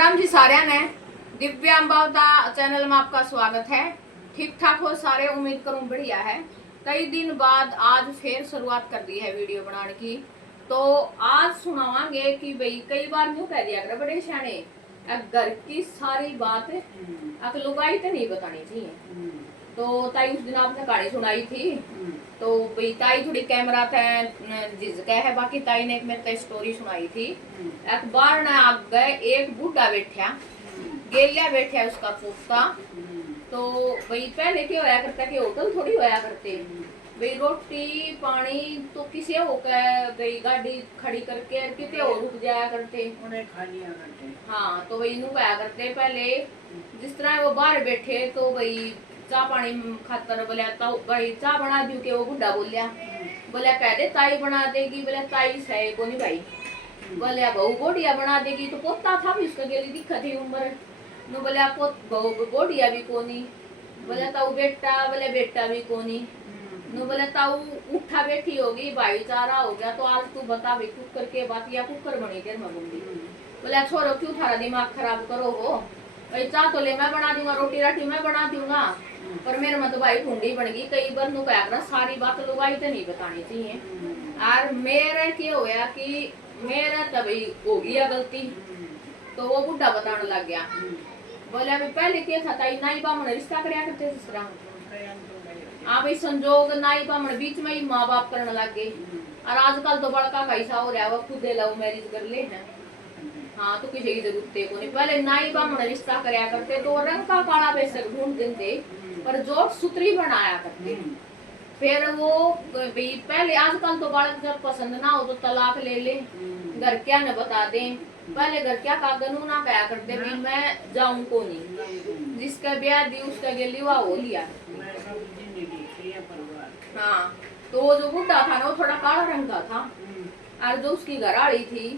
राम जी सारे ने दिव्या अम्बावदा चैनल में आपका स्वागत है। ठीक ठाक हो सारे, उम्मीद करूं बढ़िया है। कई दिन बाद आज फिर शुरुआत कर दी है वीडियो बनाने की। तो आज सुनावांगे कि भाई कई बार यूं कह दिया कर बड़े सियाने घर की सारी बात अब लुगाई तो नहीं बतानी चाहिए। तो ताई उस दिन आपने कहानी सुनाई थी तो भाई ताई थोड़ी कैमरा था झिझका है, बाकी ताई ने एक मेरे को स्टोरी सुनाई थी। एक बार ना आप गए, एक बूढ़ा बैठा गेलिया बैठा उसका पोता। तो भाई पहले क्या होया करता कि होटल थोड़ी होया करते भाई, रोटी पानी तो किसी होकर भाई गाड़ी खड़ी करके कितने और रुक जाया करते, उन्हें खा लिया करते। हाँ तो भाई नू क्या करते पहले जिस तरह वो बाहर बैठे तो भाई चाह पानी खातर बोलिया तो भाई चाह बना दी के वो बुढ़ा बोलिया बोलिया कह दे ताई बना देगी, बोले ताई सही को नहीं भाई, बोलिया बहू बोडिया बना देगी। तो पोता था भी उसका गेली दिखा थी उम्र नु, बोलिया बहू बोडिया भी कोनी, बोले ताऊ बेटा, बोले बेटा भी कोनी नु, बोले ताऊ उठा बैठी होगी भाईचारा हो गया। तो आज तू बता भी कुकर के बात या कुकर बनी देर में बोली, बोले छोड़ो क्यों थारा दिमाग खराब करो हो, भाई चाह तो ले मैं बना दूंगा, रोटी राटी मैं बना दूंगा, पर मेरे में तो भाई ठुंडी बन गई। कई बार नु क्या करना सारी बात लुगाई तो नहीं बतानी चाहिए। और मेरे क्या होया कि मेरा तभी हो गया गलती। तो वो बुढ़ा बताने लग गया, बोले अभी पहले क्या था ताई नाई बामण रिश्ता करया करते ससुरा, हाँ भाई संजोग नाई बामण बीच में ही माँ बाप करने लग गए। और आजकल तो बड़का कैसा हो रहा है वो खुद लव मैरिज कर ले ना, हाँ तो किसी की जरूरत है को नहीं। पहले नाई बामण रिश्ता करया करते तो रंग का काला पैसे ढूंढ देते पर जोट सुतरी बनाया करते। फिर वो पहले आजकल तो बालक जब पसंद ना हो तो तलाक ले ले, घर क्या न बता दे। पहले घर क्या का गनू ना कहा करते भी मैं जाऊं को नहीं, जिसका ब्याह दी उसका गेली हुआ हो लिया। हाँ तो वो जो बुढ़ा था ना वो थोड़ा काला रंग का था और जो उसकी घरवाली थी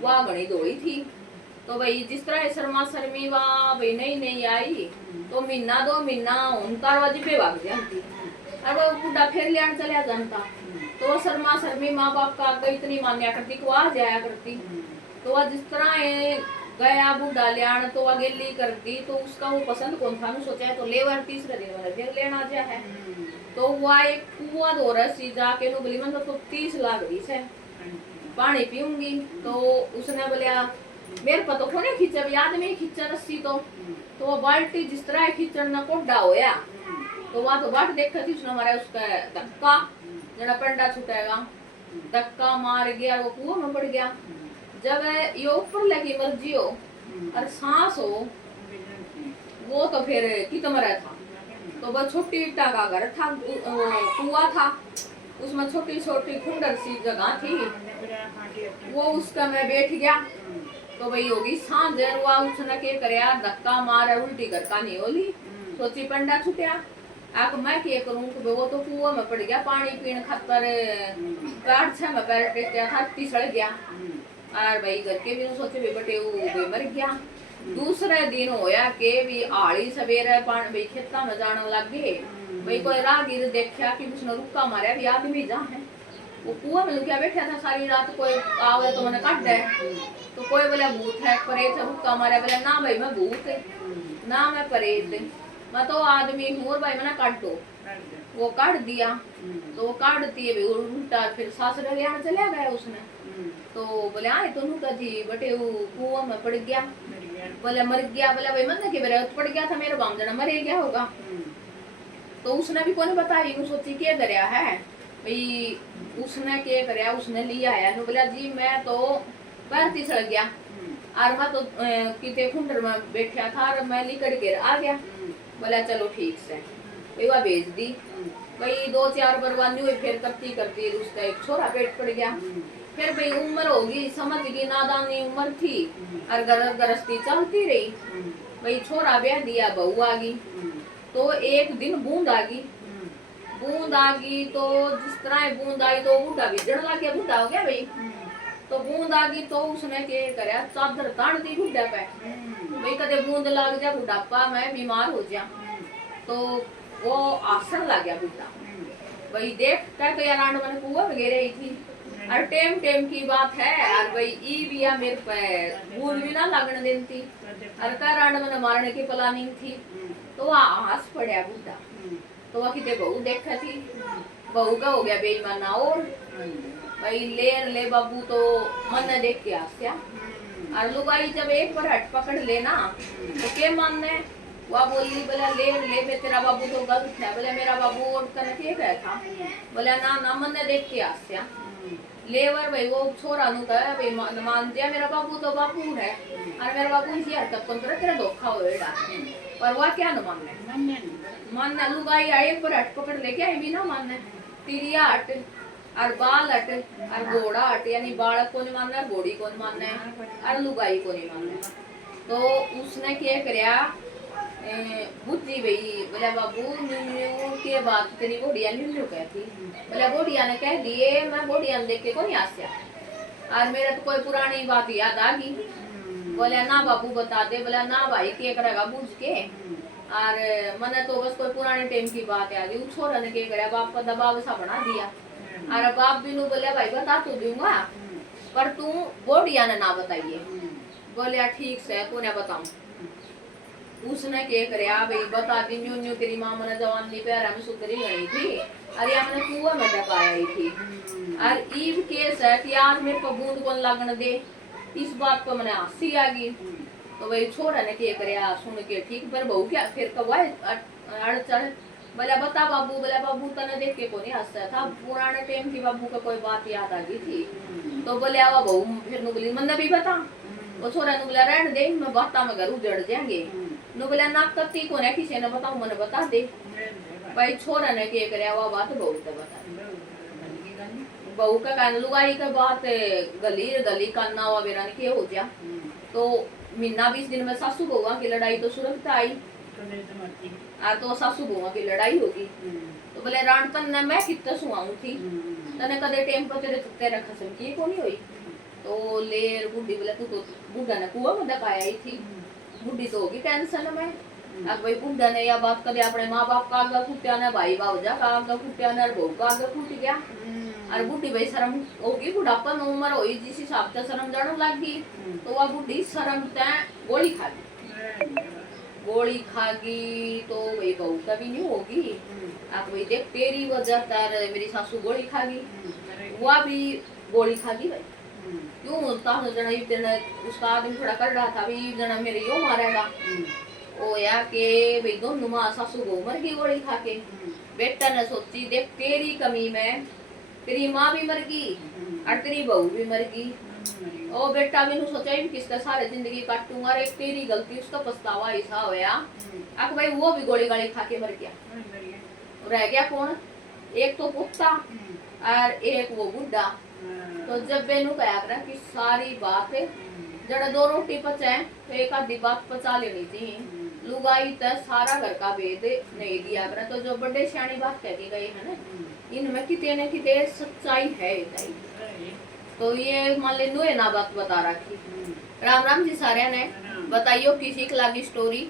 वह बड़ी धोई थी। तो भाई जिस तरह शर्मा शर्मी वह भाई नहीं आई तो महीना दो महीना उनका बाजी पे भाग जाती और वो बुढ़ा फिर लिया चलिया जानता। तो वो शर्मा शर्मी माँ बाप का आगे इतनी मान्या करती कि वह जाया करती। तो वह जिस तरह गया बुढ़ा लियान तो वह गेली करती तो उसका वो पसंद कौन था, सोचा तो लेवर तीसरे दिन वाला फिर लेना जा है। तो वह एक कुआ दो रसी जाके नो बोली मतलब तो 30 लाख रही से पानी पीऊंगी। तो उसने बोलिया मेरे पर तो कोने खींचा भी आदमी खींचा रस्सी तो वो बाल्टी जिस तरह खींचन ना कोडा होया तो वहां तो बाट देखा थी उसने मारा उसका धक्का जरा पंडा छुटेगा, धक्का मार गया वो कुआं में पड़ गया। जब ये ऊपर लगी मर्जी हो और सांस हो वो तो फिर कित मरा था। तो वह छोटी ईटा का घर था, कुआं था उसमें छोटी छोटी खुंडर सी जगह थी, वो उसका मैं बैठ गया। तो भाई होगी सांझ हुआ उसने के करया धक्का मार उल्टी घर का नहीं होली, सोची पंडा छुटिया आक मैं क्या करूं कि वो तो कुआं में पड़ गया पानी पीने खातर पैर छे में पैर टेकया था सड़ गया। और भाई घर के भी सोचे भी बटे वो मर गया। दूसरे दिन होया के भी आड़ी सवेरे पानी भाई खेता में जाने लग गए। भाई कोई राहगीर देखा कि उसने रुक्का मारा भी आदमी जा है, वो कुआं में लुकिया बैठा था सारी रात, कोई आवे तो मैंने काट दे। तो कोई बोला भूत है परेत है, रुक्का मारा, बोला ना भाई मैं भूत है ना मैं परेत मैं तो आदमी हूँ और भाई मैंने काट दो। वो काट दिया तो वो काटती है उल्टा फिर सासरे लिया चला गया उसने। तो बोले आए तो नू कजी बटे वो कुआं में पड़ गया, बोले मर गया, बोला भाई मन के बेरे पड़ गया था मेरे बाम जना मरे गया होगा। तो उसने भी कौन बताई, सोची क्या करया है भाई, उसने क्या करया उसने लिया आया बोला जी मैं तो पैर तिसड़ गया और मैं तो किते खुंडर में बैठा था और मैं निकल के आ गया। बोला चलो ठीक से भाई वह भेज दी। भाई 2-4 बरवानी हुई फिर करती उसका एक छोरा पेट पड़ गया। फिर भाई उम्र होगी समझ गई, नादानी उम्र थी और गरस्ती चलती रही। भाई छोरा ब्याह दिया बहू आ गई। तो एक दिन बूंद आ गई तो जिस तरह बूंद आई तो बूढ़ा भिजन लग गया, बूढ़ा हो गया भाई। तो बूंद आ गई तो उसने क्या करया चादर तान दी बुढ़ा पे, भाई कदे बूंद लग जा बुढ़ापा मैं बीमार हो जा। तो वो आसन लग गया बुढ़ा, भाई देख क्या तो यार आंड मैंने कुआं में गिर रही थी और टेम टेम की बात है और भाई ई भी या मेरे पे भूल भी ना लगने देती और करांड मैंने मारने की प्लानिंग थी तो वह हंस पड़ा बुढ़ा तो वह किते बहू देखा थी बहू का हो गया बेईमाना और भाई ले बाबू तो मन देख के आस्या और लुगाई जब एक बार हट पकड़ लेना तो क्या मानने वह बोली बोला ले बे तेरा बाबू तो गलत है बोले मेरा बाबू और करने के गया था बोला ना मन देख के आस्या लेवर भाई वो छोरा नु कहे भाई मान दिया मेरा बाबू तो बाबू है और मेरा बाबू इसी हरकत कौन करे तेरा धोखा होएगा पर वह क्या न मानने लुगाई आई पर हट पकड़ लेके आई भी ना मानने तिरिया हट और बाल हट और घोड़ा हट यानी बालक को नहीं मानना घोड़ी को नहीं मानना और लुगाई को नहीं मानना तो उसने क्या करया बुद्धि भाई बोला बाबू न्यू के बात तेरी घोड़िया न्यू कहती बोला घोड़िया ने कह दिए मैं घोड़िया देख के कोई आस्या और मेरा तो कोई पुरानी बात याद आ गई बोला ना बाबू बता दे बोला ना भाई के करेगा बुझ के और मैंने तो बस कोई पुराने टाइम की बात याद आई छोरा ने क्या कराया बाप का दबाव सा बना दिया और बाप भी नु बोले भाई बता तो दूंगा पर तू घोड़िया ने ना बताइए बोलिया ठीक से तूने बताऊं उसने क्या करया भाई बता दी न्यू तेरी माँ मैंने जवानी पैर में सुधरी गई थी अरे मैंने कुआ में डकाई थी और ईब केस है कि आज मेरे को बूंद कौन लगन दे इस बात पर मैंने हंसी आ गई तो भाई छोरा ने क्या करया सुन के ठीक पर बहू क्या फिर कब अड़चड़ बोला बता बाबू बोला बाबू तने देख के कोनी हंसता था पुराने टाइम की बाबू का कोई बात याद आ गई थी तो बोले आवा बहू फिर नु बोली मन भी बता वो छोरा नु बोला रहने दे मैं बाता में घर उजड़ जाएंगे नु बोला ना कत्ती को ने किसी ने बताऊं मैंने बता दे भाई छोरा ने क्या करया वो बात बहू से बता बहू का कान लुगाई का बात गली काना हुआ बेरा ने क्या हो गया तो महीना 20 दिन में सासू बहू की लड़ाई तो सुरक्षित आई तो सासू बहू की लड़ाई होगी तो बोले रानपन ने मैं कितना सुहाऊं थी तने कदे टाइम पर तेरे खसम की को नहीं हुई तो लेर बुढ़ी बोले तू तो बुढ़ा ने कुआ में दकाया ही थी बुढ़ी तो होगी टेंशन में अब भाई बुढ़ा ने या बात कदे अपने माँ बाप का आगे फूटिया ने भाई बावजा का आगे फूटिया ने बहू का आगे फूट गया और बुढ़ी भाई शर्म होगी बुढ़ापा में उम्र हुई जिस हिसाब से शर्म जाने लग गई तो वह बुढ़ी शर्म तय गोली खा गई तो भाई बहू का भी नहीं होगी अब भाई देख तेरी वजह तार मेरी सासू गोली खा गई वह भी गोली खा गई भाई क्यों बोलता हूँ जना इतने उसका आदमी थोड़ा कर रहा था भाई जना मेरे यो मारेगा ओ या के भाई दोनों माँ सासू बहू मर गई गोली खा के बेटा ने सोची देख तेरी कमी में तेरी माँ भी मर गई और तेरी बहू भी मर गई ओ बेटा भी नु सोचा भी किसका सारे जिंदगी काटूंगा और एक तेरी गलती उसका पछतावा ऐसा होया अब भाई वो भी गोली गाली खा के मर गया रह गया कौन एक तो पुख्ता और एक वो बुढ़ा तो जब बेनू कहा करा कि सारी बात जड़ा 2 रोटी पचे तो एक आधी बात पचा लेनी चाहिए लुगाई तक सारा घर का भेद नहीं दिया करा तो जो बड़े सियाणी बात कहती गई है ना इनमें कितने न कितने सच्चाई है तो ये मान ले ना बात बता रखी राम राम जी सारे ने बताइयो किसी की लगी स्टोरी